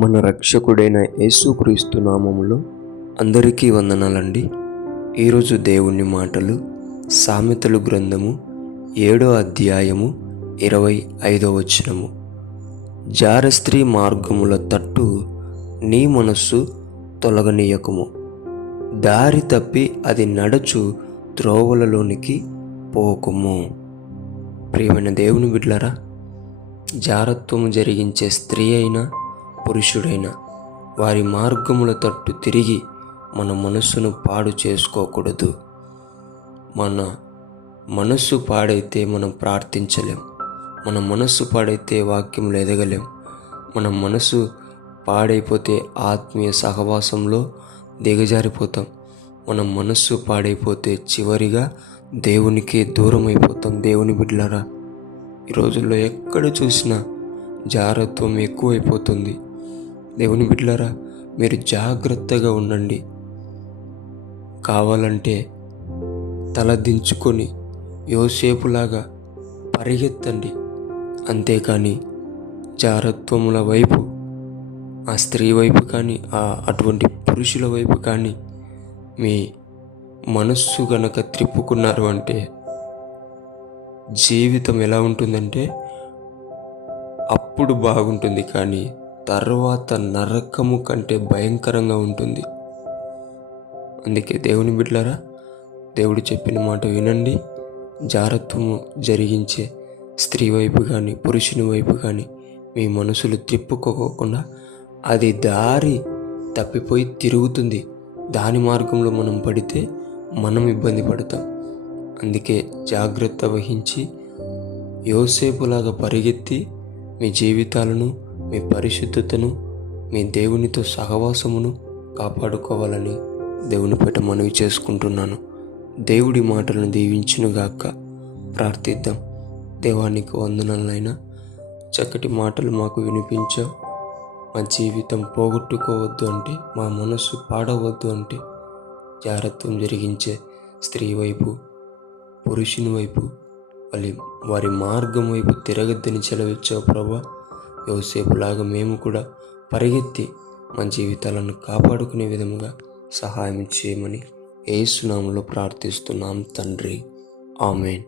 మన రక్షకుడైన యేసుక్రీస్తు నామములో అందరికీ వందనాలండి. ఈరోజు దేవుని మాటలు సామెతలు గ్రంథము 7వ అధ్యాయము 25వ వచనము. జారస్త్రీ మార్గముల తట్టు నీ మనస్సు తొలగనీయకుము, దారి తప్పి అది నడచు త్రోవలలోనికి పోకుము. ప్రియమైన దేవుని బిడ్డలారా, జారత్వము జరిగించే స్త్రీ అయినా పురుషుడైన వారి మార్గముల తట్టు తిరిగి మన మనస్సును పాడు చేసుకోకూడదు. మన మనస్సు పాడైతే మనం ప్రార్థించలేం, మన మనస్సు పాడైతే వాక్యములు ఎదగలేం, మన మనస్సు పాడైపోతే ఆత్మీయ సహవాసంలో దిగజారిపోతాం, మన మనస్సు పాడైపోతే చివరిగా దేవునికే దూరం అయిపోతాం. దేవుని బిడ్డలారా, ఈ రోజుల్లో ఎక్కడ చూసినా జారత్వం ఎక్కువైపోతుంది. దేవుని బిడ్డలారా, మీరు జాగ్రత్తగా ఉండండి. కావాలంటే తల దించుకొని యోసేపులాగా పరిగెత్తండి, అంతేకాని జారత్వముల వైపు, ఆ స్త్రీ వైపు కానీ అటువంటి పురుషుల వైపు కానీ మీ మనస్సు గనక త్రిప్పుకున్నారు అంటే జీవితం ఎలా ఉంటుందంటే అప్పుడు బాగుంటుంది, కానీ తర్వాత నరకము కంటే భయంకరంగా ఉంటుంది. అందుకే దేవుని బిడ్డలారా, దేవుడు చెప్పిన మాట వినండి. జారత్వము జరిగించే స్త్రీ వైపు కానీ పురుషుని వైపు కానీ మీ మనసులు త్రిప్పుకోకుండా అది దారి తప్పిపోయి తిరుగుతుంది. దాని మార్గంలో మనం పడితే మనం ఇబ్బంది పడతాం. అందుకే జాగ్రత్త వహించి యోసేపులాగా పరిగెత్తి మీ జీవితాలను, మీ పరిశుద్ధతను, మీ దేవునితో సహవాసమును కాపాడుకోవాలని దేవుని పేట మనవి చేసుకుంటున్నాను. దేవుడి మాటలను దీవించునుగాక. ప్రార్థిద్దాం. దేవానికి వందనాలైనా, చక్కటి మాటలు మాకు వినిపించావు. మా జీవితం పోగొట్టుకోవద్దు అంటే, మా మనస్సు పాడవద్దు అంటే జారత్వం జరిగించే స్త్రీ వైపు పురుషుని వైపు వారి మార్గం వైపు తిరగద్దని సెలవిచ్చావు ప్రభువా. యోసేపులాగా మేము కూడా పరిగెత్తి మా జీవితాలను కాపాడుకునే విధముగా సహాయం చేయమని యేసు నామములో ప్రార్థిస్తున్నాం తండ్రి. ఆమేన్.